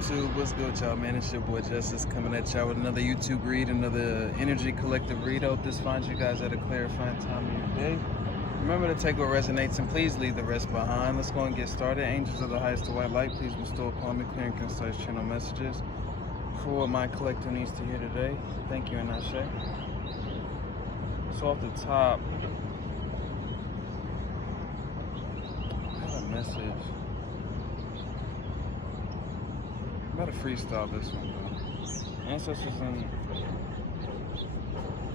YouTube? What's good, y'all, man? It's your boy Justice coming at y'all with another YouTube read, another energy collective read. I hope this finds you guys at a clarifying time of your day. Remember to take what resonates and please leave the rest behind. Let's go and get started. Angels of the highest to white light, please bestow upon me clear and concise channel messages for what my collective needs to hear today. Thank you, and Ashe. So off the top, I have a message. I'm about to freestyle this one, though. Ancestors and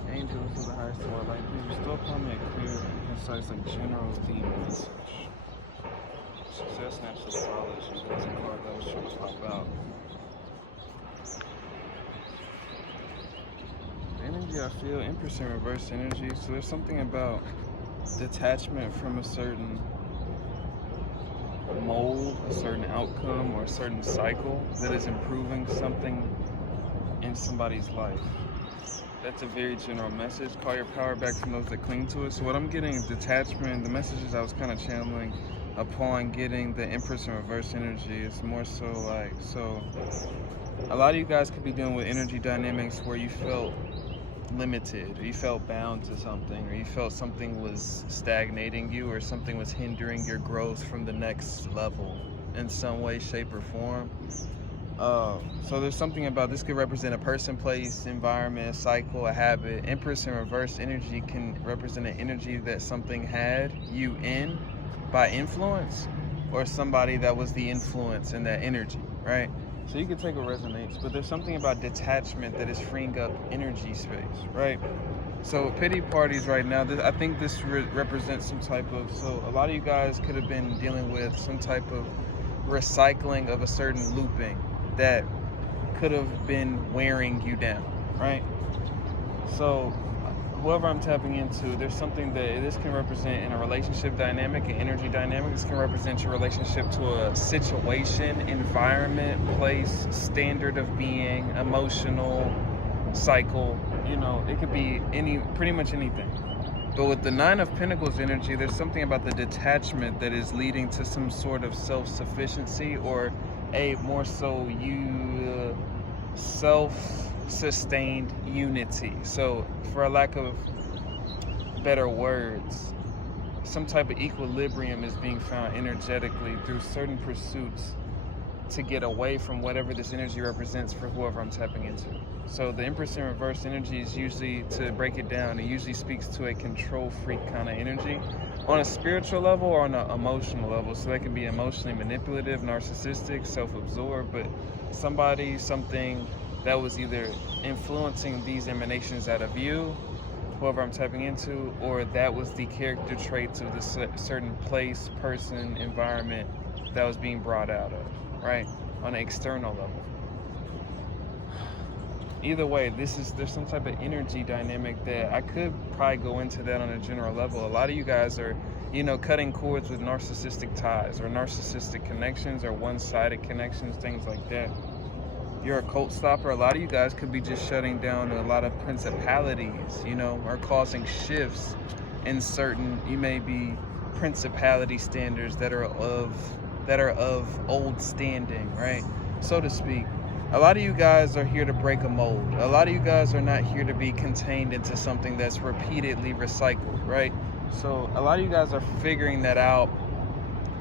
angels of the highest to white light, please bestow upon me a clear, concise, and general theme message. Success naturally follows you. That's a card that was trying to pop out. The energy I feel, Empress in reverse energy. So there's something about detachment from a certain mold, a certain outcome, or a certain cycle that is improving something in somebody's life. That's a very general message. Call your power back from those that cling to it. So what I'm getting is detachment. The messages I was kind of channeling upon getting the Empress in reverse energy is more so like, so a lot of you guys could be dealing with energy dynamics where you felt limited, or you felt bound to something, or you felt something was stagnating you, or something was hindering your growth from the next level in some way, shape, or form. So there's something about this could represent a person, place, environment, a cycle, a habit. Empress in reverse energy can represent an energy that something had you in by influence, or somebody that was the influence in that energy, right? So you can take what resonates, but there's something about detachment that is freeing up energy space, right? So pity parties right now, I think this represents some type of, so a lot of you guys could have been dealing with some type of recycling of a certain looping that could have been wearing you down, right? So whoever I'm tapping into, there's something that this can represent in a relationship dynamic, an energy dynamic. This can represent your relationship to a situation, environment, place, standard of being, emotional cycle. You know, it could be pretty much anything. But with the Nine of Pentacles energy, there's something about the detachment that is leading to some sort of self-sufficiency, or a more so self-sustained unity. So for a lack of better words, some type of equilibrium is being found energetically through certain pursuits to get away from whatever this energy represents for whoever I'm tapping into. So the Empress in reverse energy is usually, to break it down, it usually speaks to a control freak kind of energy on a spiritual level or on an emotional level. So that can be emotionally manipulative, narcissistic, self-absorbed, but something that was either influencing these emanations out of you, whoever I'm tapping into, or that was the character traits of the certain place, person, environment that was being brought out of, right? On an external level. Either way, there's some type of energy dynamic that I could probably go into that on a general level. A lot of you guys are, cutting cords with narcissistic ties, or narcissistic connections, or one-sided connections, things like that. You're a cult stopper. A lot of you guys could be just shutting down a lot of principalities, or causing shifts in certain, you may be principality standards that are of old standing, right? So to speak. A lot of you guys are here to break a mold. A lot of you guys are not here to be contained into something that's repeatedly recycled, right? So a lot of you guys are figuring that out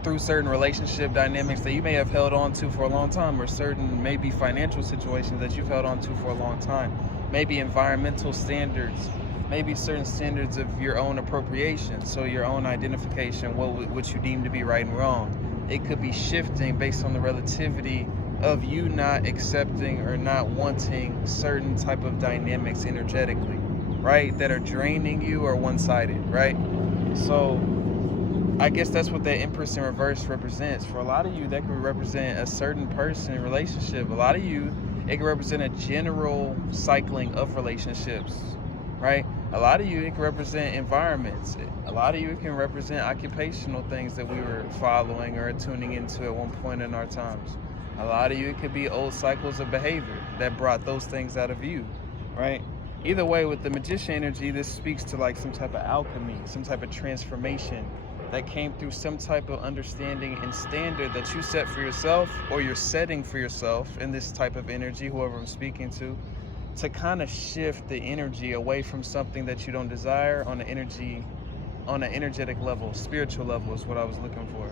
through certain relationship dynamics that you may have held on to for a long time, or certain maybe financial situations that you've held on to for a long time. Maybe environmental standards, maybe certain standards of your own appropriation, so your own identification, what you deem to be right and wrong. It could be shifting based on the relativity of you not accepting or not wanting certain type of dynamics energetically, right? That are draining you or one-sided, right? So I guess that's what that Empress in reverse represents. For a lot of you, that could represent a certain person, relationship. A lot of you, it can represent a general cycling of relationships, right? A lot of you, it can represent environments. A lot of you, it can represent occupational things that we were following or tuning into at one point in our times. A lot of you, it could be old cycles of behavior that brought those things out of you, right? Either way, with the Magician energy, this speaks to like some type of alchemy, some type of transformation that came through some type of understanding and standard that you set for yourself, or you're setting for yourself in this type of energy, whoever I'm speaking to kind of shift the energy away from something that you don't desire on an energetic level. Spiritual level is what I was looking for.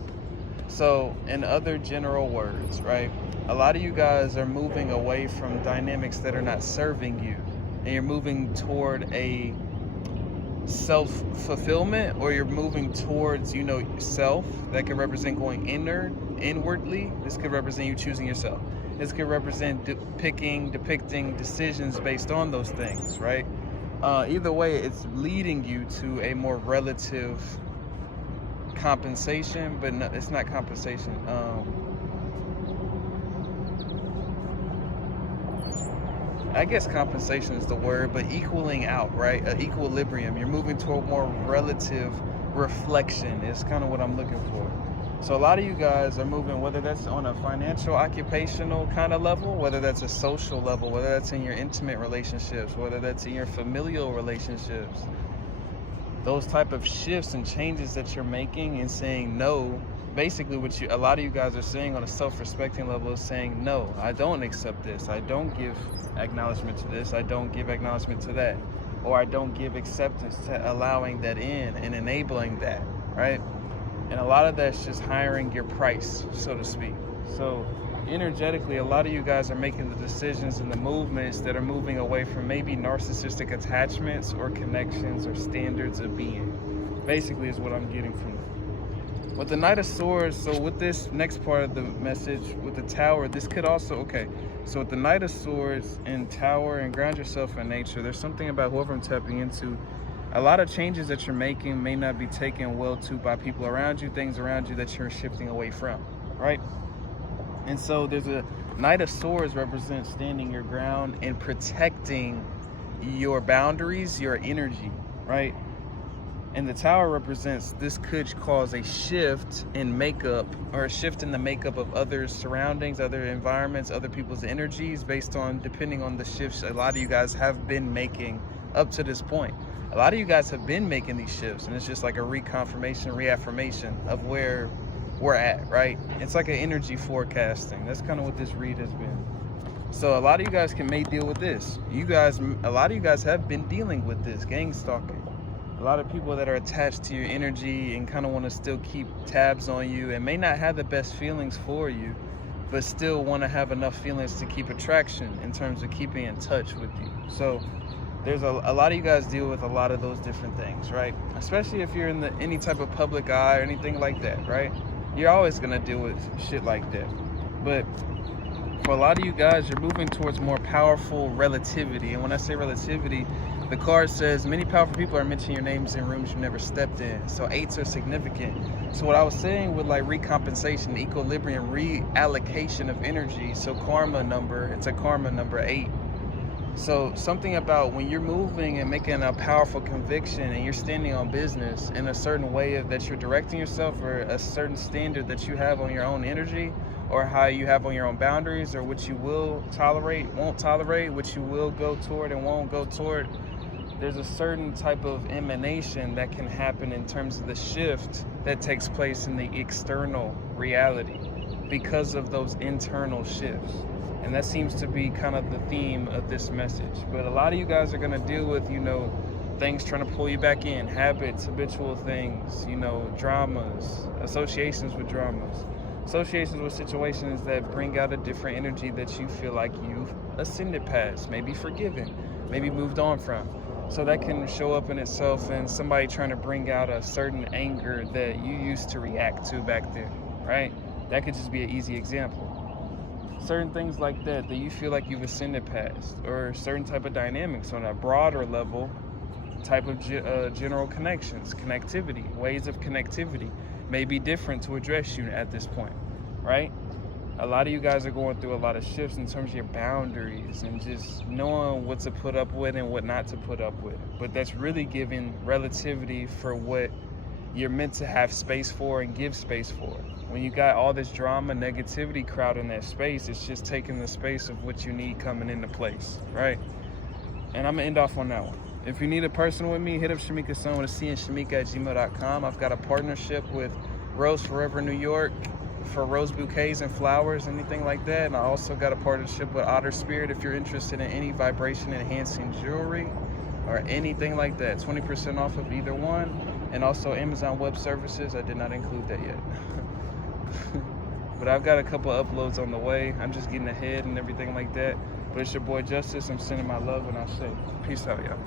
So in other general words, right, a lot of you guys are moving away from dynamics that are not serving you, and you're moving toward a self-fulfillment, or you're moving towards, self. That could represent going inwardly. This could represent you choosing yourself. This could represent depicting decisions based on those things, right? Either way, it's leading you to a more relative compensation, but no, it's not compensation. I guess compensation is the word, but equaling out, right? Equilibrium. You're moving toward more relative reflection is kind of what I'm looking for. So a lot of you guys are moving, whether that's on a financial, occupational kind of level, whether that's a social level, whether that's in your intimate relationships, whether that's in your familial relationships. Those type of shifts and changes that you're making and saying no, basically what a lot of you guys are saying on a self-respecting level is saying, no, I don't accept this. I don't give acknowledgement to this. I don't give acknowledgement to that. Or I don't give acceptance to allowing that in and enabling that, right? And a lot of that's just hiring your price, so to speak. So energetically, a lot of you guys are making the decisions and the movements that are moving away from maybe narcissistic attachments or connections or standards of being. Basically is what I'm getting from it. With the Knight of Swords, so with this next part of the message, with the Tower, this could also, so with the Knight of Swords and Tower and ground yourself in nature, there's something about whoever I'm tapping into. A lot of changes that you're making may not be taken well to by people around you, things around you that you're shifting away from, right? And so there's a Knight of Swords represents standing your ground and protecting your boundaries, your energy, right? And the Tower represents, this could cause a shift in makeup, or a shift in the makeup of other surroundings, other environments, other people's energies, based on, depending on the shifts a lot of you guys have been making up to this point. A lot of you guys have been making these shifts, and it's just like a reconfirmation, reaffirmation of where we're at, right? It's like an energy forecasting. That's kind of what this read has been. So a lot of you guys may deal with this. A lot of you guys have been dealing with this, gang stalking. A lot of people that are attached to your energy and kind of want to still keep tabs on you and may not have the best feelings for you, but still want to have enough feelings to keep attraction in terms of keeping in touch with you. So there's a lot of you guys deal with a lot of those different things, right? Especially if you're in any type of public eye or anything like that, right? You're always going to deal with shit like that. But for a lot of you guys, you're moving towards more powerful relativity. And when I say relativity, the card says many powerful people are mentioning your names in rooms you never stepped in. So 8s are significant. So what I was saying with like recompensation, equilibrium, reallocation of energy. So karma number, it's a karma number 8. So something about when you're moving and making a powerful conviction and you're standing on business in a certain way that you're directing yourself, or a certain standard that you have on your own energy, or how you have on your own boundaries, or what you will tolerate, won't tolerate, what you will go toward and won't go toward, there's a certain type of emanation that can happen in terms of the shift that takes place in the external reality because of those internal shifts. And that seems to be kind of the theme of this message. But a lot of you guys are going to deal with, things trying to pull you back in, habits, habitual things, dramas, associations with dramas, associations with situations that bring out a different energy that you feel like you've ascended past, maybe forgiven, maybe moved on from. So that can show up in itself in somebody trying to bring out a certain anger that you used to react to back then, right? That could just be an easy example. Certain things like that you feel like you've ascended past, or certain type of dynamics on a broader level, type of general connectivity, ways of connectivity may be different to address you at this point, right? A lot of you guys are going through a lot of shifts in terms of your boundaries and just knowing what to put up with and what not to put up with. But that's really giving relativity for what you're meant to have space for and give space for. When you got all this drama, negativity crowding that space, it's just taking the space of what you need coming into place, right? And I'm gonna end off on that one. If you need a person with me, hit up Shamika Son with a C and Shamika@gmail.com. I've got a partnership with Rose Forever New York for rose bouquets and flowers, anything like that. And I also got a partnership with Otter Spirit if you're interested in any vibration enhancing jewelry or anything like that. 20% off of either one. And also Amazon Web Services. I did not include that yet. But I've got a couple uploads on the way. I'm just getting ahead and everything like that. But it's your boy Justice. I'm sending my love and I'll say peace out, y'all.